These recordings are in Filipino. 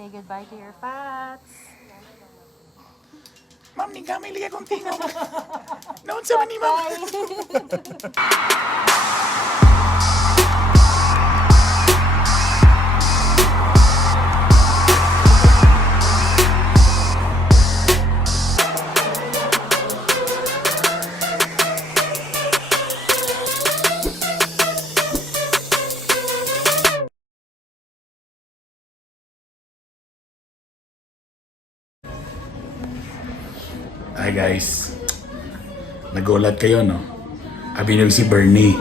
Say goodbye to your fats. Ma'am, ni kami liya kontigo. Noon sa mani, ma'am. Hi guys, nagulat kayo no? Abinag si Bernie.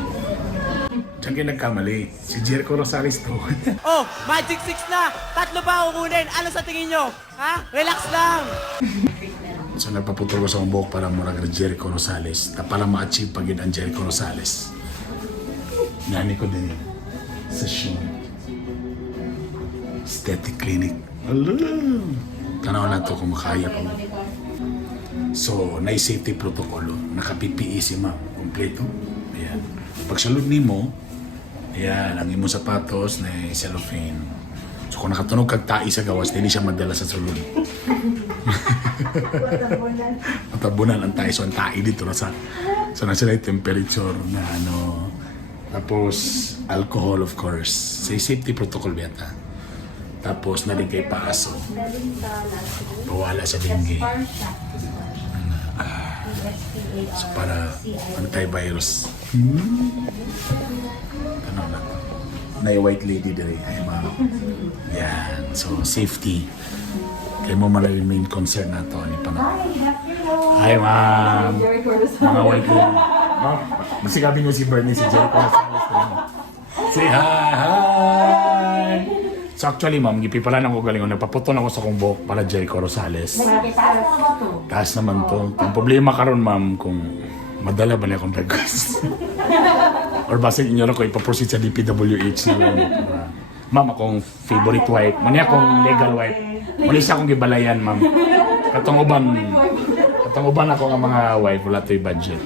Diyan kayo nagkamali, si Jericho Rosales to. Oh, Magic 6 na! Tatlo pa kukunin! Ano sa tingin nyo? Ha? Relax lang! So nagpaputol ko sa akong buhok para murag Jericho Rosales. Na pala ma-achieve pag yun ang Jericho Rosales. Nani ko din sa show. Aesthetic clinic. Hello! Tanaw na to kung makaya ko. So, na-safety protocol. Naka-PPE si ma'am. Kompleto. Ayan. Pag salud nimo, ayan, ang imong sapatos na cellophane. So, kung nakatunog kag tai sa gawas, hindi siya madala sa sulod. Matabunan ang tai. So, ang tai dito. So, na sila yung temperature na ano. Tapos, alcohol of course. Sa safety protocol beta. Tapos, naling kay paaso. Bawala sa dengue. So para antivirus. Ano na? Na white lady dire ay ma'am. Yan. So safety. Kaya mo man yung main concern na to ni pana. Hi ma'am. Mga white lady. Ma'am, masigabing mo si Bernie si Jericho. Say hi, hi. So actually ma'am, gipipalan ako galing nagpaputon ako sa kong buhok para Jericho Rosales. Taas naman to. Ang problema karon ma'am kung madala ba niya akong request. Or basig inyo na ko ipaproceed sa DPWH na lang. Ma'am, akong favorite wife. Muna akong legal wife. Muna siya akong gibalayan ma'am. Katong uban ako nga mga wife, wala to'y budget.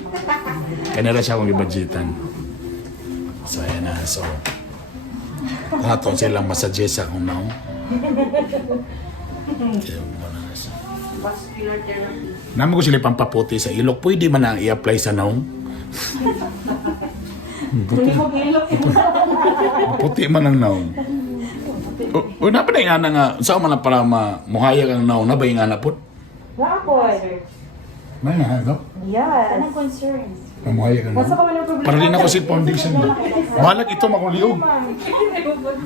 Kaya na siya akong gibudgetan. So ayan na. So naton silang massuggest akong naong. Naman ko sila pampaputi sa ilok. Pwede man na i-apply sa naong. Puti man ang naong. O na pa na yung ana nga. Saan man na para muhayag ang naong? Na ba yung ana po? Bakit? May nahagap. Yes. Anong concerns? Mamuhayag ang naong. Para rin ako si foundation ba? Balag ito makuliog.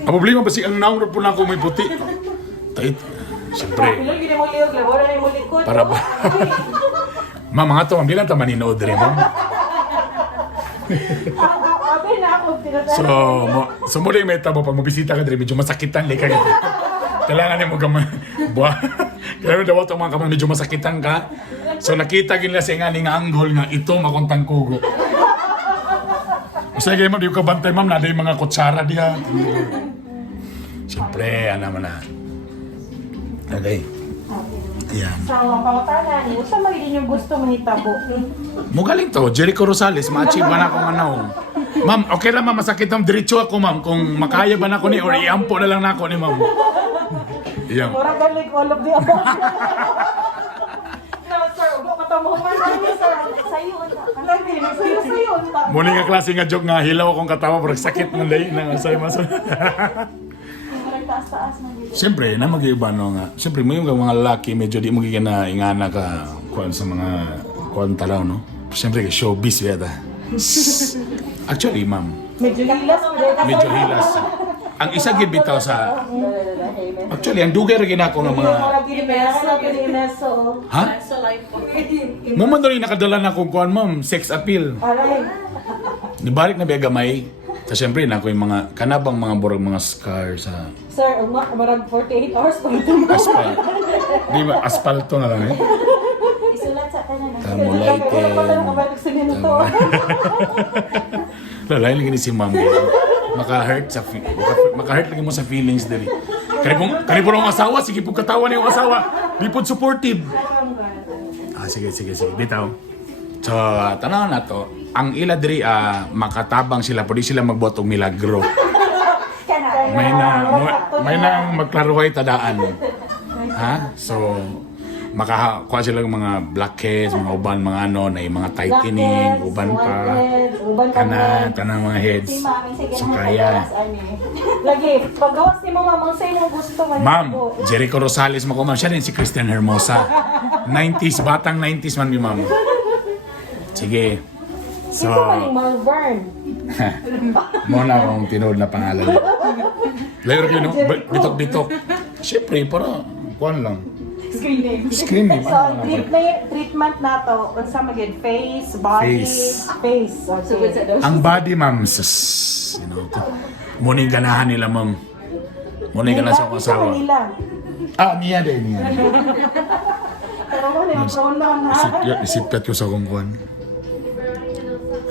Ang problema ba si ang naong na po na ako may puti? Tait. Siyempre. Para ba? Ma'am, mga to, ang bilang taman ninood rin, ma'am. So muli may tabo, pag mabisita ka rin, medyo masakitan, lika ka. Kailangan mo gaman, buha. Kailangan daw ito mga kaman, medyo masakitan ka. So nakita gila sa nga ning angle nga, ito makuntang kugo. Kasi kayo ma'am, di ko kabantay ma'am, nada yung mga kutsara diya. Siyempre, ano man na. Okay. Ayan. Sa mga pangutanan, gusto mo rin yung gusto mahitabo. Mugaling to, Jericho Rosales, ma-achieve ba na akong ano? Ma'am, okay lang ma'am, masakit ang diretso ako ma'am, kung makaya ba na ako ni, or iampo na lang na ako ni ma'am. Iyan. Mura galig, all of the above. No, sir, ubo katamuhan namin, sir. Sayo, sayo. Muli nga klase nga joke nga, hilaw akong katawa, pero sakit man lahi nang asay maso. Taas-taas na dito. Siyempre, na mag-iba no nga. Siyempre, mo yung mga lalaki, medyo di mo na ingana ka kuan sa mga kuan talaw, no? Siyempre, showbiz yata. Actually, ma'am, Medyo hilas. medyo hilas. Ang isa gid bitaw sa actually ang dugay ra ginako ng mga ha? Mo man rin nakadala na kung kuan ma'am, sex appeal. Aray. Nibalik na biya gamay. So syempre na ko yung mga kanabang mga burag mga scar sa Sir, marag 48 hours pa ito. asphalt. Di ba asfalto na lang eh. Isulat sa kanan. Kamulaiten. Lalay lagi ni si ma'am. Maka-hurt lagi mo sa feelings dali. Kani po ng asawa, sige po katawan yung asawa. Di po supportive. Sige. Bitaw. So, tanaw na to. Ang ila diri makatabang sila, pwede sila magbuhat og milagro. may na magklaruhay tadaan. Ha? So, makakuha sila ng mga blackheads, mga uban, mga ano, na yung mga tightening, uban pa, tanang mga heads. So, kaya. Lagi, paggawas ni mo, ma'am, sa mo gusto. Ma'am, Jericho Rosales mo ko, ma'am. Siya rin si Christian Hermosa. 90s, batang 90s man ni ma'am. Sige. So, Ito man yung Malvern. muna akong tinood na pangalan. Layo rin yun, bitok-bitok. Siyempre, para, kuhan lang. Screen name. So, treatment na to, unsa magid face, body, face. Okay. Ang body, ma'am, you know, muna yung ganahan nila, ma'am. Muna yung ganahan sa akong asawa. Niya din, niya. Pero ano yung pronoun, ha? Isipkat ko sa kong kuhan.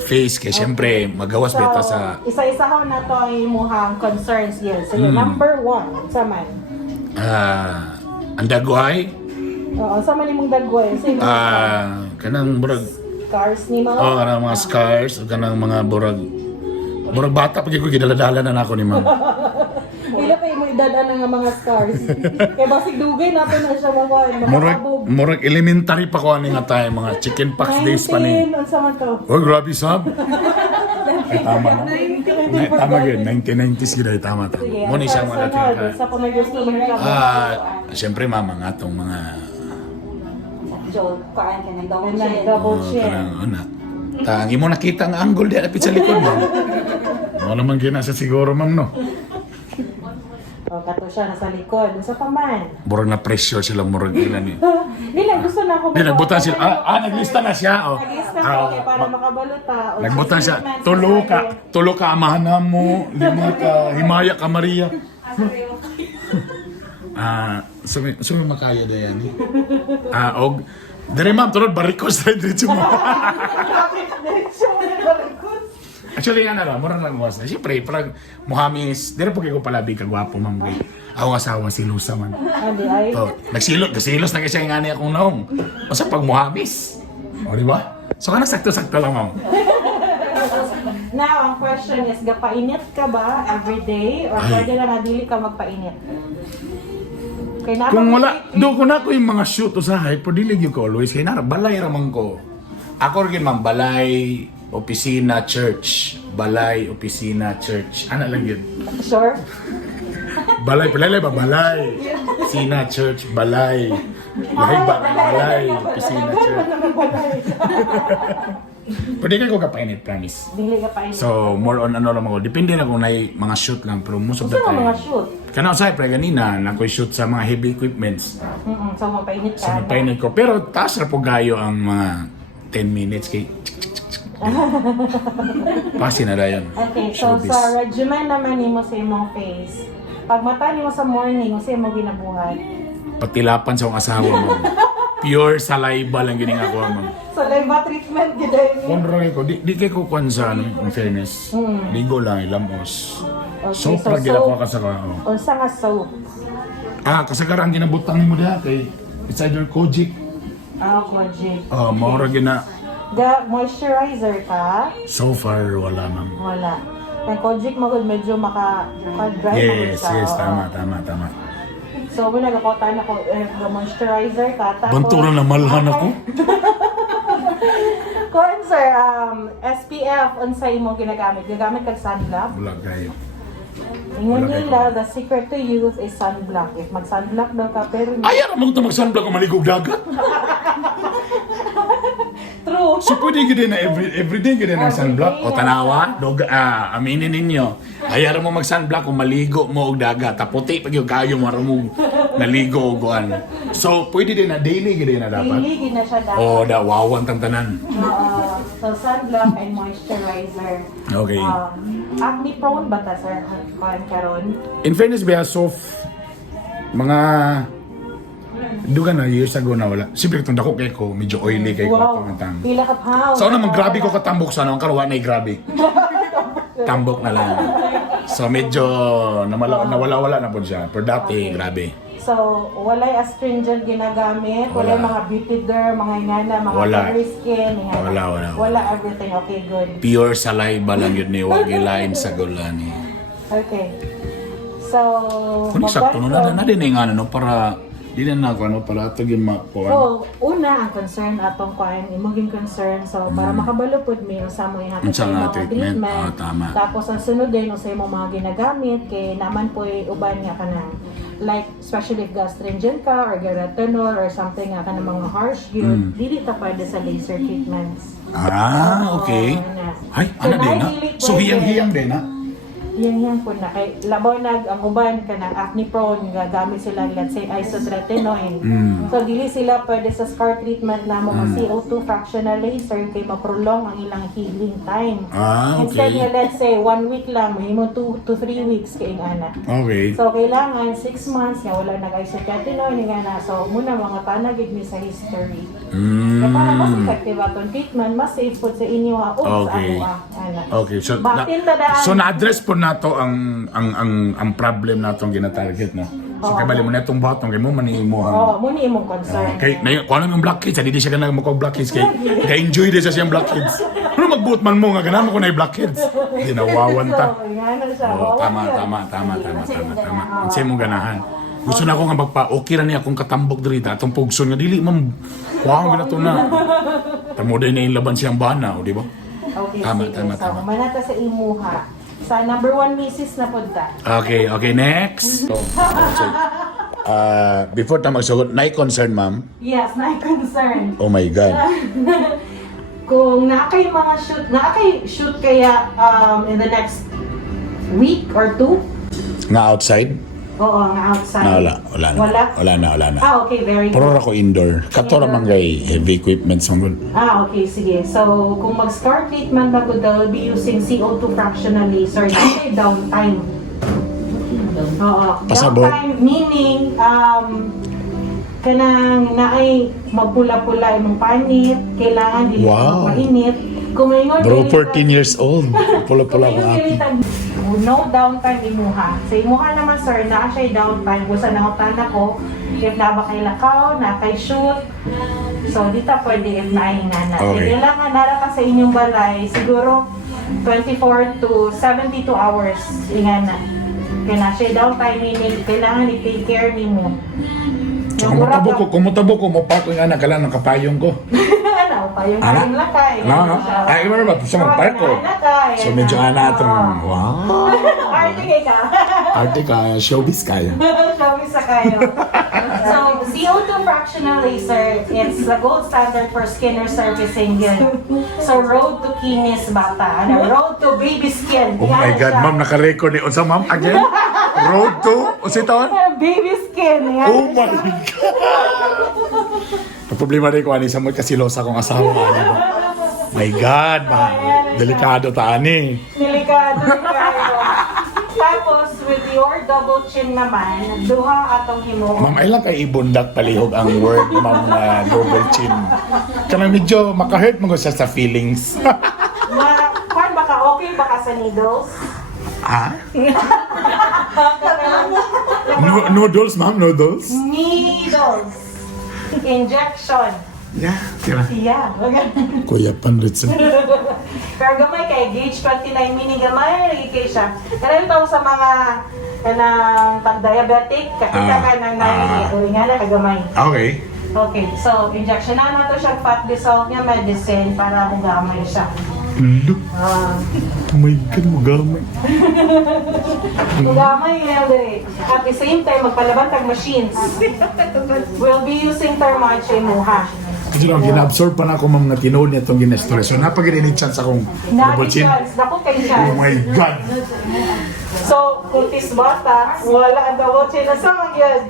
Face, kaya siyempre, magawas beta sa... Isa-isa ko na to ay muhang concerns yun. So, number 1, sa man. Ang dagway, Oo, sa man imong dagway. So, kanang burag, scars ni mo. kanang mga scars, o kanang mga burag bata, pag ko gidaladala na ako ni ma'am. Ila pa yung idadaan nga mga scars. Kaya basig dugay natin na siya mga Murag elementary pa ko ani nga tayo, mga chicken pox days pa ni. 19, unsa man to? Oh, grabe sab. Ay, tama na. Tama yun, 1990s gila, tama. Sige, Muna siya mga sunod, natin. sa po may gusto mo nila. Siyempre mama nga itong mga... Joel, paan ka ng double chin. Double chin. Tangi mo nakita ang angle di apit sa likod, ma'am. Ano naman ginasa siguro, ma'am, no? O, kato siya nasa likod. Sa paman. Murag na pressure silang murag ilan eh. Nila, gusto na ako. Di, nagbutan sila. Naglista na siya. Oh. Naglista na okay, para makabalota. O, Nagbutan siya. treatments, Tulo ka amahan mo. Lima ka, himaya ka, Maria. Sumi makaya na yan. Og, dire ma'am, tulad barikos na dito mo. Actually, yan na lang, murang lang was na. Siyempre, parang Muhamis, dire po kayo palabi kagwapo, ma'am. Ako asawa si Lusa man. Andi ay. Nagsilos na kasi nga niya akong naong. Basta pag Muhamis. O, di ba? So, ka sakto-sakto lang, ma'am. Now, ang question is, gapainit ka ba every day? Or pwede lang na dili ka magpainit? Kaya Kung wala, kung ako yung mga shoot usahay, pwede yung ko always. Kaya balay raman ko. Ako rin, ma'am, balay, opisina, church. Balay, opisina, church. Ano lang yun? Sure? Balay, ba? Balay. Opisina, church, balay. Balay, opisina, church. Pwede kayo kapainit, promise. Dili ka painit. So, more on ano lang ako. Depende na kung may mga shoot lang. Pero most of the Gusto mo time. mga shoot? Kana usay, pre, ganina, nakoy shoot sa mga heavy equipments. So, mapainit ka. So, napainit ko. Pero taas na po gayo ang mga 10 minutes kay... Pasi na na yun. Okay, so Showbiz. sa regimen naman ni mo sa imong face, pag mata ni mo sa morning, sa imong ginabuhat. Patilapan sa akong asawa mo. Pure saliva lang gining ako, ma'am. So, live treatment giday ni. Konroy ko, di kay ko kwan sa ano, in fairness. Ligo lang, ilamos. Okay, Soap so lang gila ko soap. kasaka. Oh. Unsa nga soap? Kasagaran ginabutang mo diha kay it's either Kojic. Kojic. Maura gina. The moisturizer ka? So far, wala, ma'am. Wala. Ang Kojic magod medyo maka-dry magod Yes, siya. yes, Oo. tama. So, muna nagkota na ko, the moisturizer ka. Tapos, Bantura na malhan ako. Kung sir, SPF, unsa imong ginagamit? Gagamit kag sunblock? Wala kayo. Ingon nila, the secret to youth is sunblock. If mag-sunblock daw ka, pero... Ay, aram mo ito mag-sunblock kung maligog dagat. True. So, pwede gano'n na everyday gano'n na sunblock. O tanawa, aminin ninyo. Ay, aram mo mag-sunblock kung maligo mo og dagat. Taputi, pag yung kayo mo, aram mo naligo o guan. So, pwede din na daily gano'n na dapat. Iligid na siya dapat. O, wawan tantanan. So, sunblock and moisturizer. Okay. Acne prone ba ta, sir? Kuhan karon? In fairness, biya, mga duga na years ago na wala. Siyempre, itong dako kay ko, medyo oily kay ko. Wow. Pila ka pounds. So, naman grabe ko katambok sa ano, ang karuha na grabe. Tambok na lang. So, medyo nawala-wala na po siya. Pero dati, grabe. So, walay astringent ginagamit, walay Wala. mga beauty derm, mga ingana, mga Wala. clear skin, ingana. Wala. Wala everything. Okay, good. Pure saliva lang yun ni Wagilain sa gulani. Okay. So, Kung sakto no magbanton. na din nga no para di na ako ano para ato gyud makuha. So, una ang concern atong kuan imong concern so para makabalo pud mi unsa mo ihatag Unsa sa nga mga treatment? treatment. Oo, tama. Tapos ang sunod din unsa imong mga ginagamit kay naman po uban nga kanang like especially if gastringent ka or garatonol or something nga kanang mga harsh yun dili ta pwede sa laser treatments. Okay. Oo, na. Ay, ano din na? dili So pwede. hiyang-hiyang din na? Yan po na kay labaw nag ang uban kanang acne prone gagamit sila let's say isotretinoin. So dili sila pwede sa scar treatment na mga CO2 fractional laser kay ma-prolong ang ilang healing time. Instead Okay. nga let's say 1 week lang mahimo 2 to 3 weeks kay ana. Okay. So kailangan 6 months nga wala nag-isotretinoin nga na. So muna mga panagid mi sa history. Kaya para mas effective atong treatment, mas safe po sa inyo ha. Okay. Okay, so Bakit tadaan? so na-address po nato ang problem natong gina-target no. So kay bali mo natong bottom kay mo manimo Oo, muna imong concern. kay na kuno yung blackheads di siya ganang mako blackheads kay enjoy din sa siyang blackheads. Pero magbuot man mo nga ganamo ko na blackheads. Ginawawan ta. So, yan na siya. Oh, Wawan tama. yun. Unsay mo ganahan. Gusto na ako nga magpa-okay ra niya akong katambok diri atong pugson nga dili man wow ginato na. Tamo din na yung laban siyang bana, o di ba? Okay, Tama, sige. tama, So, tama. manata sa imuha. Sa number 1 misis na punta. Okay, next. So, before ta magsugot, nay concern ma'am. Yes, na concern. Oh my God. Kung nakay mga shoot kaya in the next week or 2? Nga outside? Oo, nga outside. Na wala na. Ah, okay, very Pero good. ako indoor. Kato ra man gay heavy equipment sa good. Ah, okay, sige. So, kung mag-scar treatment na good, they'll be using CO2 fractional laser. Okay, downtime. Oo. Pasabot. Downtime meaning, kanang naay magpula-pula imong panit, kailangan dili Wow. mainit. Kung maingon Bro, dili 14 years old. Pula-pula ko ati. no downtime imuha. Sa imuha naman sir, na siya downtime. Gusto na ko, if na ba kay lakaw, na kay shoot. So, dito pwede if naingana. Okay. Kailangan nara ka sa inyong balay, siguro 24 to 72 hours ingana. Kaya na siya downtime, meaning kailangan i-take care ni mo. So kumutabo ko mo pa ko nga nakala ng kapayong ko. Ano pa yung Ana? kaling lakay. Ano? Ay, iba ba? Sa mga parko. So medyo ana itong, wow. Arte ka. Arte ka, showbiz kaya. Showbiz sa kayo. So, CO2 fractional laser, it's the gold standard for skin resurfacing yun. So, road to kinis bata. Ano? Road to baby skin. Oh my God, ma'am, naka-record ni Unsa ma'am again? Road to? Unsa ito? Baby skin. Yan Oh my siya. God! Ang problema rin ko, ani, sa mga kasilosa kong asawa, ani ba? My God, ma'am. Delikado ta, ani. Delikado kayo. Tapos, with your double chin naman, duha atong himo. Ma'am, ay lang kay ibundak palihog ang word, ma'am, na double chin. Kanang medyo makahurt mo siya sa feelings. Kwan baka okay baka sa needles? Ha? Noodles, ma'am, noodles? Needles. Injection. Yeah, tira. Yeah. Kuya Panritz. Pero gamay kay gauge 29 meaning gamay lagi kay siya. Pero ito sa mga kanang pag-diabetic, kakita ka ng nani o nga na kagamay. Okay. Okay, so injection na to siya fat dissolve niya medicine para magamay siya. Look, Ah, oh my God, magamay. magamay niya diri. At the same time magpalaban tag machines. We'll be using thermometry mo ha. Kasi lang, gina-absorb pa na ako mga tinood niya itong gina-stress. So, napag-rinit chance akong double Nagi chin. chance, dako kay Oh chance. my God! So, kutis bata, wala ang double chin na sa magyad.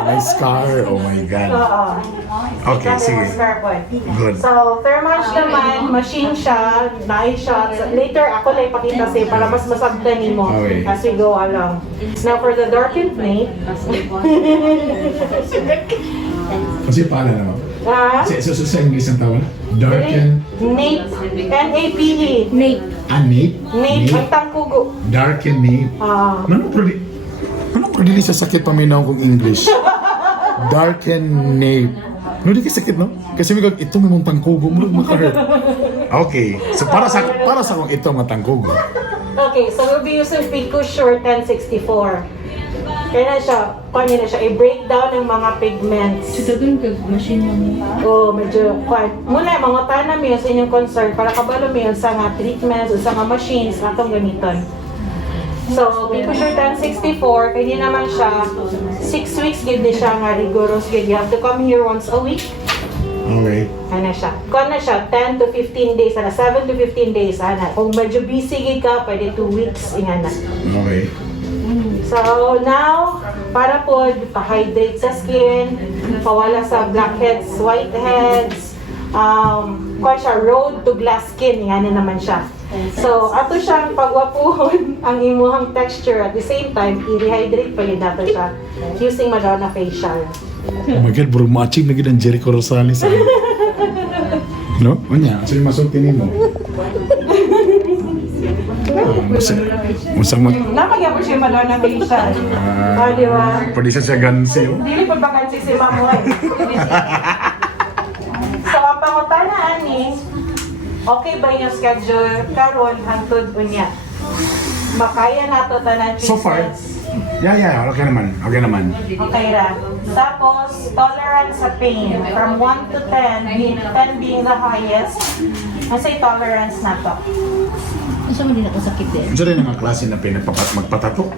Nice car. Oh my God. Oo. Okay, sige. Good. So, thermometry naman, machine siya, night shots. Later, ako lang ipakita sa'yo para mas masagdan mo Okay. as we go along. Now, for the darkened plate, Kasi paano naman? ah, Sa English ang tawag? Darken? nape, N-A-P-E, nape. Nape? Nape, ang tangkugo. Darken nape. Ah, Anong pradili sa sakit paminaw kong English? Darken nape. No, di ka sakit, no? Kasi may ito may mong tangkugo mo, makahurt. Okay. So para sa kung ito matangkugo, Okay, so we'll be using Picosure 1064. Kaya na siya, kanya na siya, i-breakdown ng mga pigments. Medyo, muna, mga tanam yun sa inyong concern, para kabalo mo yun sa nga treatments, o sa nga machines, na itong gamiton. So, Picosure 1064, kanya naman siya, 6 weeks, gid na siya nga rigorous, gid. You have to come here once a week. Okay. Ano siya? Kung na siya, 10 to 15 days, 7 to 15 days, ana. Kung medyo busy gid ka, pwede 2 weeks, ingana. Okay. So now, para po pa-hydrate sa skin, pawala sa blackheads, whiteheads, kung siya, road to glass skin, ingana naman siya. So, ato siyang pagwapuhon ang imuhang texture at the same time, i-rehydrate pa yun nato siya using Madonna facial. Oh my God, bro, matching na gid ang Jericho Rosales. No? Unya, so yung masultinin mo. Musang Napagyan po siya yung Madonna facial. Di ba? Pwede siya gansi, oh. Dili po bakansi si Mamoy. So, ang pangutana ani, okay ba yung schedule karon hangtod unya? Makaya nato tanan So far, yeah, okay naman. Okay ra. Tapos, tolerance sa pain. From 1 to 10, 10 being the highest. Nasa tolerance na to. Gusto mo din ako sakit din? Diyan rin ang klase na magpatato.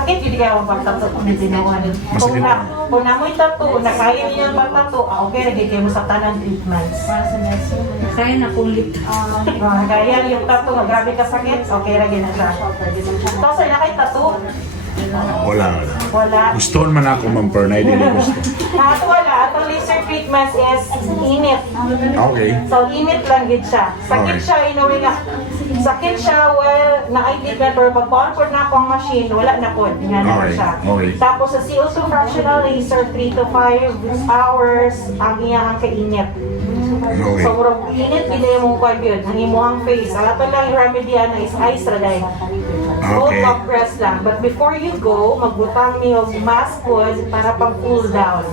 Sakit hindi kayo magpagtato kung hindi naman. Masakit na. Kung namoy tato, na kaya niyo magpagtato, okay, nagiging kayo mo sa tanang treatments. Kaya na pong lip. Kaya yung tato, grabe ka sakit, okay, lagi na siya. Tapos, na kay tato? Wala. Wala. Gusto man ako, Ma'am Pernay, hindi gusto. Ato wala, atong laser treatments is init. Okay. So, init lang gid siya. Sakit Okay. siya, inuwi nga. Sakit siya, well, na-treatment, pero pag on na ako ang machine, wala na po. Nga naman Okay, siya. okay. Tapos sa CO2 fractional laser, 3 to 5 hours ang iyang kainit. Okay. So, murag init, hindi yung mong kwan yun. Ang imuhang face. Ang ato lang yung remedy ana is ice raday. Cold Okay. compress lang. But before you go, magbutang niyo mask food para pang cool down.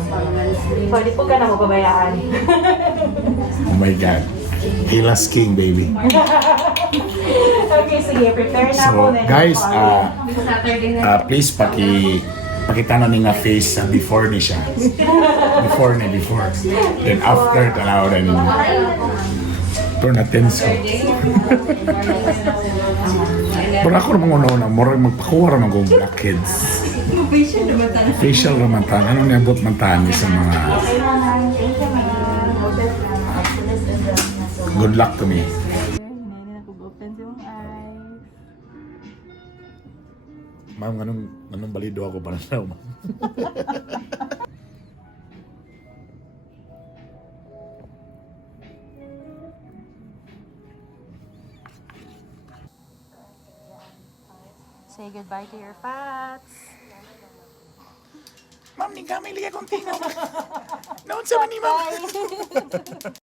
Pwede po ka na mababayaan. Oh my God. Hilas King, baby. Okay, sige. Prepare na So, ako. then guys, I'll- please pakita na ni nga face sa before ni siya. Before. Then after, tanaw na ninyo. Ito na tense ko. Pero ako naman una-una, magpakuha naman kong blackheads. Facial naman tayo. Anong niabot man tayo sa mga... Good luck to me. Ma'am, anong balido ako para sa ma'am? Say goodbye to your fats. Ma'am, ni kami liya konti na. Noon sa ni ma'am.